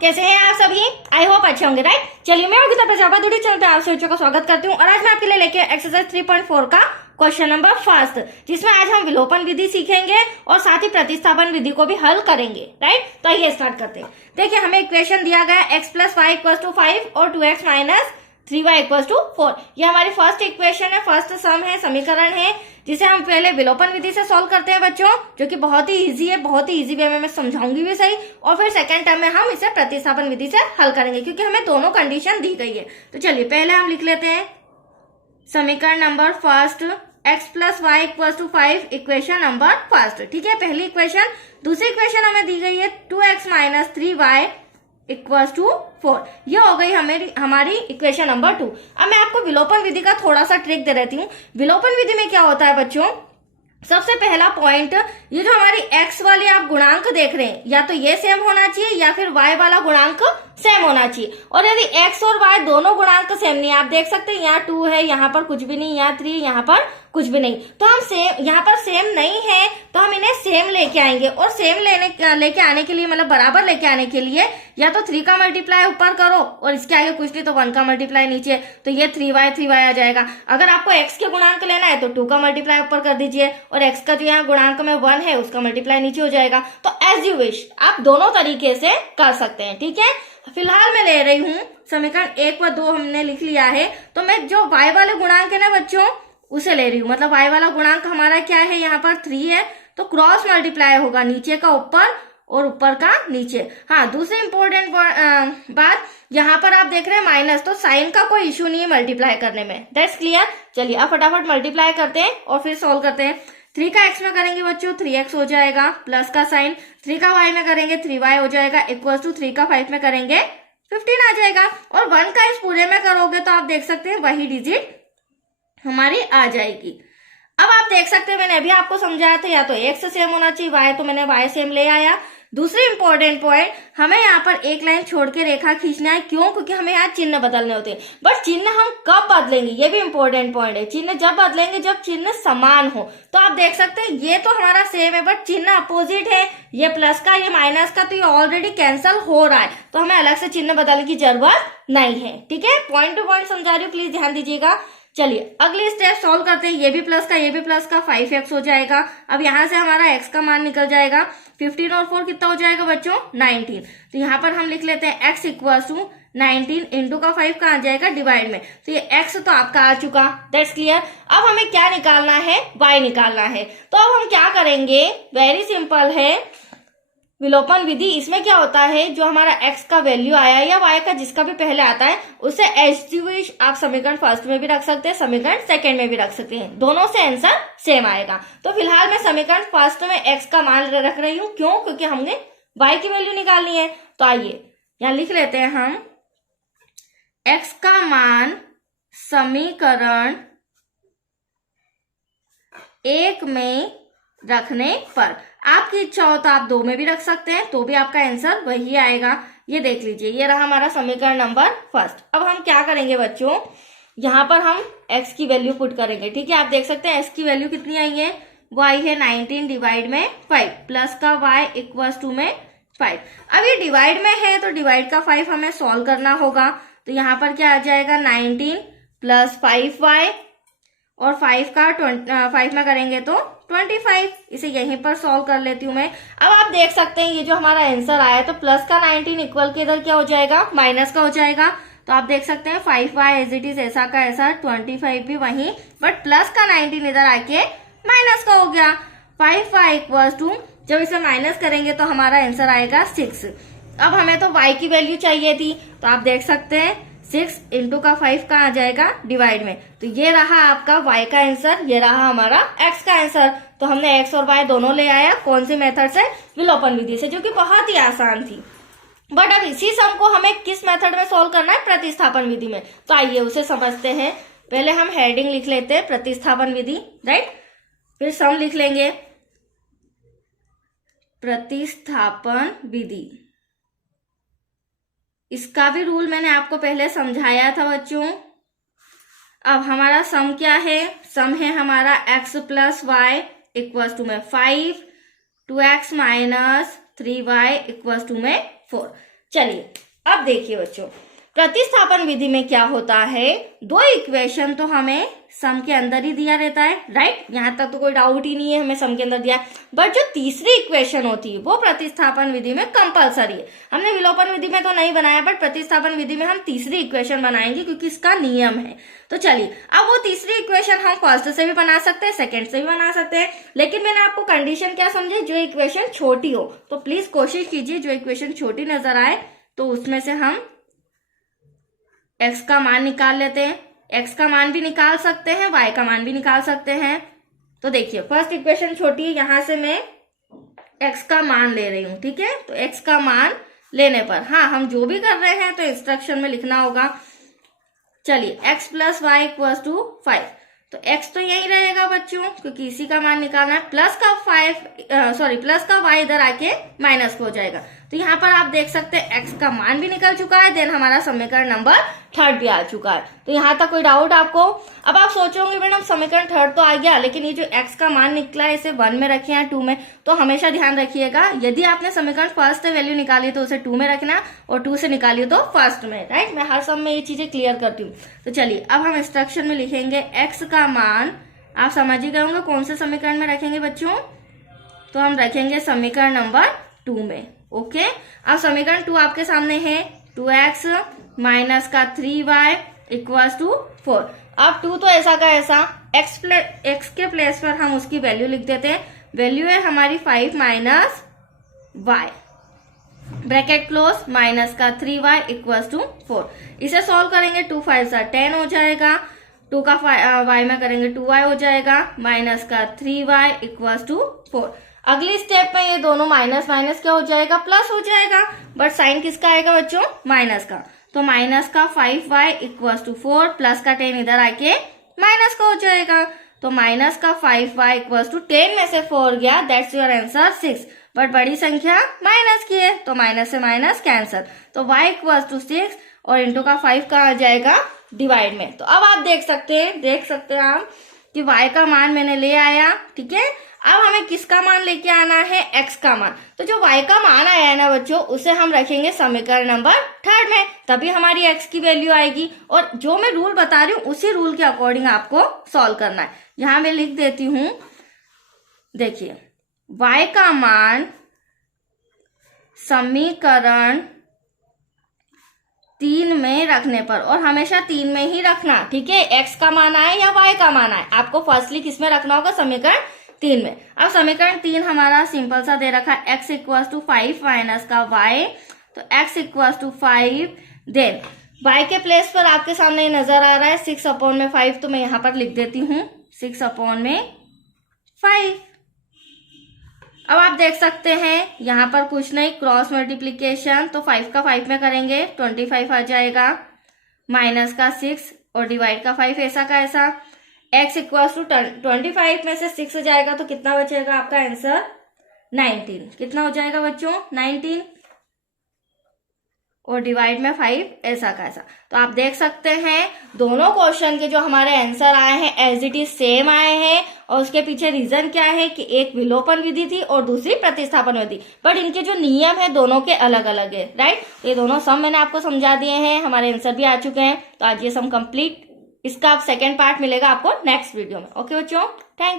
कैसे हैं आप सभी? आई होप अच्छे होंगे, राइट। चलिए, मैं योगिता प्रजापति यूट्यूब चैनल पे आप सभी का स्वागत करती हूँ और आज मैं आपके लिए लेके एक्सरसाइज 3.4 का क्वेश्चन नंबर फर्स्ट, जिसमें आज हम विलोपन विधि सीखेंगे और साथ ही प्रतिस्थापन विधि को भी हल करेंगे, राइट। तो आइए स्टार्ट करते हैं। देखिए, हमें इक्वेशन दिया गया x + y = 5 और 2x - 3y = 4। ये हमारी फर्स्ट इक्वेशन है, फर्स्ट सम है, समीकरण है, जिसे हम पहले विलोपन विधि से सॉल्व करते हैं बच्चों, जो कि बहुत ही इजी है, बहुत ही इजी वे में मैं समझाऊंगी भी सही। और फिर सेकंड टर्म में हम इसे प्रतिस्थापन विधि से हल करेंगे, क्योंकि हमें दोनों कंडीशन दी गई है। तो चलिए पहले हम लिख लेते हैं समीकरण number first, x + y = 5, equation number first. ठीक है, पहली इक्वेशन। दूसरी इक्वेशन हमें दी गई है 2x - 3y = 4। ये हो गई हमारी इक्वेशन नंबर 2। अब मैं आपको विलोपन विधि का थोड़ा सा ट्रिक दे देती हूँ। विलोपन विधि में क्या होता है बच्चों, सबसे पहला पॉइंट, ये जो हमारी x वाली आप गुणांक देख रहे हैं, या तो ये सेम होना चाहिए या फिर y वाला गुणांक सेम होना चाहिए। और यदि x और y दोनों गुणांक सेम नहीं, आप देख सकते हैं यहाँ 2 है, यहाँ पर कुछ भी नहीं, यहाँ 3, यहाँ पर कुछ भी नहीं, तो हम सेम, यहाँ पर सेम नहीं है तो हम इन्हें सेम लेके आएंगे। और सेम लेके आने के लिए, मतलब बराबर लेके आने के लिए, या तो 3 का मल्टीप्लाई ऊपर करो और इसके आगे कुछ नहीं तो 1 का मल्टीप्लाई नीचे, तो ये 3y आ जाएगा। अगर आपको x के गुणांक लेना है तो 2 का मल्टीप्लाई ऊपर कर दीजिए और x का जो यहाँ गुणांक में 1 है उसका मल्टीप्लाई नीचे हो जाएगा। तो एज यू विश, आप दोनों तरीके से कर सकते हैं। ठीक है, फिलहाल मैं ले रही हूँ समीकरण 1 व 2 हमने लिख लिया है, तो मैं जो y वाले गुणांक है ना बच्चों, उसे ले रही हूँ। मतलब y वाला गुणांक हमारा क्या है, यहाँ पर 3 है, तो क्रॉस मल्टीप्लाई होगा, नीचे का ऊपर और ऊपर का नीचे। हाँ, दूसरी इंपॉर्टेंट बात, यहाँ पर आप देख रहे हैं माइनस, तो साइन का कोई इश्यू नहीं है मल्टीप्लाई करने में। That's clear. चलिए अब फटाफट मल्टीप्लाई करते हैं और फिर सॉल्व करते हैं। 3 का x में करेंगे बच्चों 3x हो जाएगा, प्लस का साइन। 3 का y में करेंगे 3y हो जाएगा, इक्वल टू 3 का 5 में करेंगे 15 आ जाएगा। और 1 का इस पूरे में करोगे तो आप देख सकते हैं वही डिजिट हमारी आ जाएगी। अब आप देख सकते हैं, मैंने अभी आपको समझाया था, या तो x सेम होना चाहिए y, तो मैंने y सेम ले आया। दूसरी इंपॉर्टेंट पॉइंट, हमें यहाँ पर एक लाइन छोड़ के रेखा खींचना है। क्यों? क्योंकि हमें यहाँ चिन्ह बदलने होते हैं। बट चिन्ह हम कब बदलेंगे, ये भी इंपॉर्टेंट पॉइंट है। चिन्ह जब बदलेंगे जब चिन्ह समान हो। तो आप देख सकते हैं ये तो हमारा सेम है बट चिन्ह अपोजिट है, ये प्लस का ये माइनस का, तो ये ऑलरेडी कैंसिल हो रहा है, तो हमें अलग से चिन्ह बदलने की जरूरत नहीं है। ठीक है, पॉइंट टू पॉइंट समझा रही हूँ, प्लीज ध्यान दीजिएगा। चलिए अगली स्टेप सॉल्व करते हैं। ये भी प्लस का ये भी प्लस का, 5x हो जाएगा। अब यहाँ से हमारा x का मान निकल जाएगा। 15 और 4 कितना हो जाएगा बच्चों, 19। तो यहाँ पर हम लिख लेते हैं x = 19 इंटू का 5 का आ जाएगा डिवाइड में, तो ये x तो आपका आ चुका। That's clear. अब हमें क्या निकालना है, y निकालना है। तो अब हम क्या करेंगे, वेरी सिंपल है विलोपन विधि। इसमें क्या होता है, जो हमारा x का वैल्यू आया या y का जिसका भी पहले आता है, उसे एज यू विश आप समीकरण फर्स्ट में भी रख सकते हैं, समीकरण सेकंड में भी रख सकते हैं, दोनों से आंसर सेम आएगा। तो फिलहाल मैं समीकरण फर्स्ट में x का मान रख रही हूँ। क्यों? क्योंकि हमने y की वैल्यू निकालनी है। तो आइए यहाँ लिख लेते हैं हम x का मान समीकरण 1 में रखने पर, आपकी इच्छा हो तो आप 2 में भी रख सकते हैं, तो भी आपका आंसर वही आएगा। ये देख लीजिए, ये रहा हमारा समीकरण नंबर फर्स्ट। अब हम क्या करेंगे बच्चों, यहाँ पर हम x की वैल्यू पुट करेंगे। ठीक है, आप देख सकते हैं x की वैल्यू कितनी आई है, वो आई है 19 डिवाइड में 5, प्लस का y = में 5। अब ये डिवाइड में है तो डिवाइड का 5 हमें सॉल्व करना होगा। तो यहाँ पर क्या आ जाएगा, 19 + 5y और 5 का 5 में करेंगे तो 25। इसे यहीं पर सॉल्व कर लेती हूँ मैं। अब आप देख सकते हैं ये जो हमारा आंसर आया, तो प्लस का 19 इक्वल के इधर क्या हो जाएगा, माइनस का हो जाएगा। तो आप देख सकते हैं 5y एज इट इज ऐसा का ऐसा, 25 भी वहीं, बट प्लस का 19 इधर आके माइनस का हो गया। 5y = जब इसे माइनस करेंगे तो हमारा आंसर आएगा 6। अब हमें तो y की वैल्यू चाहिए थी, तो आप देख सकते हैं 6 इंटू का 5 का आ जाएगा डिवाइड में, तो ये रहा आपका y का आंसर, ये रहा हमारा x का आंसर। तो हमने x और y दोनों ले आया, कौन सी मेथड से, विलोपन विधि से, जो कि बहुत ही आसान थी। बट अब इसी सम को हमें किस मेथड में सॉल्व करना है, प्रतिस्थापन विधि में। तो आइए उसे समझते हैं। पहले हम हेडिंग लिख लेते हैं प्रतिस्थापन विधि, राइट, फिर सम लिख लेंगे प्रतिस्थापन विधि। इसका भी रूल मैंने आपको पहले समझाया था बच्चों। अब हमारा सम क्या है, सम है हमारा x + y = में 5, 2x - 3y = में 4। चलिए अब देखिए बच्चों, प्रतिस्थापन विधि में क्या होता है, दो इक्वेशन तो हमें सम के अंदर ही दिया रहता है, राइट। यहां तक तो कोई डाउट ही नहीं है, हमें सम के अंदर दिया है। बट जो तीसरी इक्वेशन होती है वो प्रतिस्थापन विधि में कंपलसरी है। हमने विलोपन विधि में तो नहीं बनाया, बट प्रतिस्थापन विधि में हम तीसरी इक्वेशन बनाएंगे क्योंकि इसका नियम है। तो चलिए, अब वो तीसरी इक्वेशन हम फर्स्ट से भी बना सकते हैं, सेकेंड से भी बना सकते हैं, लेकिन मैंने आपको कंडीशन क्या समझे, जो इक्वेशन छोटी हो। तो प्लीज कोशिश कीजिए जो इक्वेशन छोटी नजर आए तो उसमें से हम x का मान निकाल लेते हैं। x का मान भी निकाल सकते हैं, y का मान भी निकाल सकते हैं। तो देखिए, फर्स्ट इक्वेशन छोटी है, यहां से मैं x का मान ले रही हूं, ठीक है। तो x का मान लेने पर, हाँ, हम जो भी कर रहे हैं तो इंस्ट्रक्शन में लिखना होगा। चलिए, x plus y equals to 5, तो x तो यही रहेगा बच्चों क्योंकि इसी का मान निकालना है। प्लस का y इधर आके माइनस को हो जाएगा। तो यहाँ पर आप देख सकते हैं x का मान भी निकल चुका है, देन हमारा समीकरण नंबर 3 भी आ चुका है। तो यहाँ तक कोई डाउट आपको? अब आप सोचोगे मैडम समीकरण 3 तो आ गया, लेकिन ये जो x का मान निकला है इसे 1 में रखे हैं 2 में। तो हमेशा ध्यान रखिएगा, यदि आपने समीकरण फर्स्ट से वैल्यू निकाली तो उसे 2 में रखना, और 2 से निकाली तो फर्स्ट में, राइट। मैं हर सम में ये चीजें क्लियर करती हूँ। तो चलिए, अब हम इंस्ट्रक्शन में लिखेंगे x का मान, आप समझ ही गए होंगे कौन से समीकरण में रखेंगे बच्चों। तो हम रखेंगे समीकरण नंबर 2 में, ओके। अब समीकरण 2 आपके सामने है, 2x माइनस का 3y इक्वल्स टू 4। अब 2 तो ऐसा का ऐसा, x के प्लेस पर हम उसकी वैल्यू लिख देते हैं। वैल्यू है हमारी 5 minus y, bracket close, minus का 3y इक्वल्स टू 4। इसे सॉल्व करेंगे, 2 5 10 हो जाएगा, 2 का y में करेंगे 2y हो जाएगा, माइनस का 3y इक्वल्स टू 4। अगली स्टेप में ये दोनों माइनस माइनस क्या हो जाएगा, प्लस हो जाएगा, बट साइन किसका आएगा बच्चों, माइनस का। तो माइनस का 5y इक्वल्स टू 4, प्लस का 10 इधर आके माइनस का हो जाएगा। तो माइनस का 5y इक्वल्स टू 10 में से 4 गया, दैट्स योर आंसर 6। बट बड़ी संख्या माइनस की है तो माइनस से माइनस कैंसल, तो y इक्वल्स टू 6 और इंटू का 5 का आ जाएगा डिवाइड में। तो अब आप देख सकते हैं आप कि y का मान मैंने ले आया, ठीक है। अब हमें किसका मान लेके आना है, x का मान। तो जो y का मान आया है ना बच्चों, उसे हम रखेंगे समीकरण नंबर 3 में, तभी हमारी x की वैल्यू आएगी। और जो मैं रूल बता रही हूँ उसी रूल के अकॉर्डिंग आपको सॉल्व करना है। यहां मैं लिख देती हूं, देखिए, y का मान समीकरण 3 में रखने पर, और हमेशा 3 में ही रखना, ठीक है। x का मान आए या y का मान आए, आपको फर्स्टली किस में रखना होगा, समीकरण 3 में। अब समीकरण 3 हमारा सिंपल सा दे रखा है, x इक्वल्स टू 5 माइनस का y, तो x equals to 5, then y के प्लेस पर आपके सामने ये नजर आ रहा है 6/5, तो मैं यहाँ पर लिख देती हूँ 6/5। अब आप देख सकते हैं यहाँ पर कुछ नहीं, क्रॉस मल्टीप्लीकेशन, तो 5 का 5 में करेंगे 25 आ जाएगा, माइनस का 6 और डिवाइड का 5, ऐसा का ऐसा। x इक्वल्स टू 25 में से 6 जाएगा तो कितना बचेगा आपका आंसर, 19। कितना हो जाएगा बच्चों, 19, और डिवाइड में 5, ऐसा का ऐसा। तो आप देख सकते हैं दोनों क्वेश्चन के जो हमारे आंसर आए हैं एज इट इज सेम आए हैं, और उसके पीछे रीजन क्या है कि एक विलोपन विधि थी और दूसरी प्रतिस्थापन विधि, बट इनके जो नियम है दोनों के अलग अलग है, राइट। ये दोनों सम मैंने आपको समझा दिए हैं, हमारे आंसर भी आ चुके हैं। तो आज ये सम कंप्लीट, इसका सेकेंड पार्ट मिलेगा आपको नेक्स्ट वीडियो में। ओके बच्चों, थैंक यू।